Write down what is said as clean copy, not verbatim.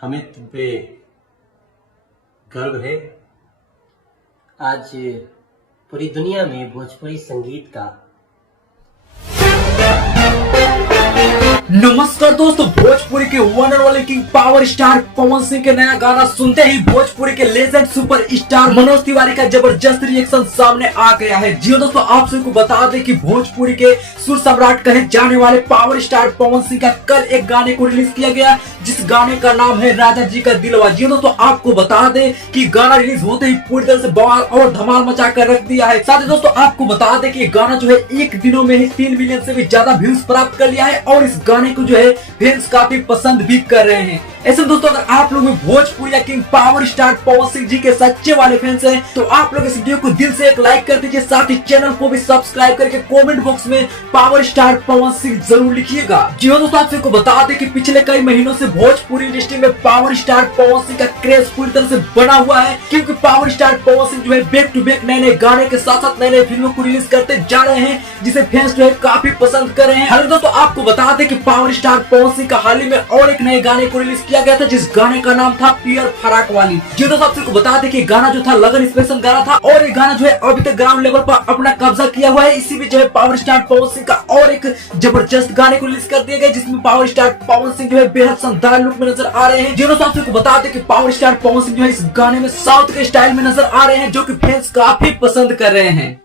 हमें तुम पे गर्व है। आज पूरी दुनिया में भोजपुरी संगीत का नमस्कार दोस्तों, भोजपुरी के one and only king power star Pawan Singh के नया गाना सुनते ही भोजपुरी के legend super star Manoj Tiwari का जबरदस्त रिएक्शन सामने आ गया है। जी हाँ दोस्तों, आप सबको बता दें कि भोजपुरी के सुर सम्राट कहे जाने वाले पावर स्टार पवन सिंह का कल एक गाने को रिलीज किया गया, जिस गाने का नाम है राजा जी का दिलवा। जी हाँ दोस्तों, आपको बता दें कि गाना रिलीज होते ही पूरी तरह से बवाल और धमाल मचा कर रख दिया है। साथ ही दोस्तों आपको बता दें कि गाना जो है एक दिनों में ही 3 मिलियन से भी ज्यादा व्यूज प्राप्त कर लिया है और इस गाने को जो है फैंस काफी पसंद भी कर रहे हैं। ऐसे दोस्तों, अगर आप लोग Bhojpuri king power star Pawan Singh ji के सच्चे वाले फैंस हैं तो आप लोग इस वीडियो को दिल से एक लाइक कर दीजिए, साथ ही चैनल को भी सब्सक्राइब करके कमेंट बॉक्स में पावर स्टार पवन सिंह जरूर लिखिएगा। जी हाँ दोस्तों, आप सबको बता दें कि पिछले कई महीनों से भोजपुरी इंडस्ट्री में पावर स्टार पवन सिंह का क्रेज पूरी तरह से बना हुआ है, क्योंकि पावर स्टार पवन सिंह जो है बैक टू बैक नए नए गाने के साथ साथ नए नए फिल्मों को रिलीज करते जा रहे हैं, जिसे फैंस जो है काफी पसंद कर रहे हैं। हेलो दोस्तों, आपको बता दें कि पावर स्टार पवन सिंह का हाल ही में और एक नए गाने को रिलीज किया गया था, जिस गाने का नाम था पियर फराक वाली। जी दोस्तों, आप सबको बता दें कि गाना जो था लगन स्पेशल गाना था और ये गाना जो है अभी तक ग्राउंड लेवल पर अपना कब्जा किया हुआ है। इसी में जो है पावर स्टार पवन सिंह का और एक जबरदस्त गाने को रिलीज कर दिया गया, जिसमें पावर स्टार पवन सिंह जो है बेहद शानदार लुक में नजर आ रहे हैं। जी दोस्तों, आप सबको बता दें कि पावर स्टार पवन सिंह जो है इस गाने में साउथ के स्टाइल में नजर आ रहे हैं, जो कि फैंस काफी पसंद कर रहे हैं।